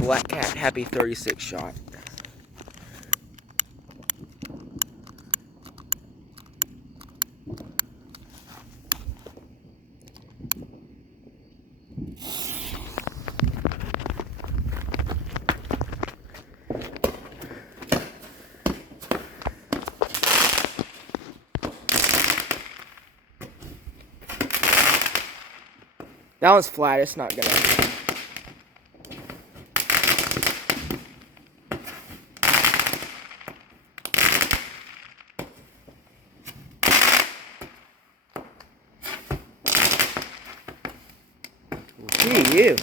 Black Cat Happy 36 shot. That one's flat, it's not gonna. Gee, you.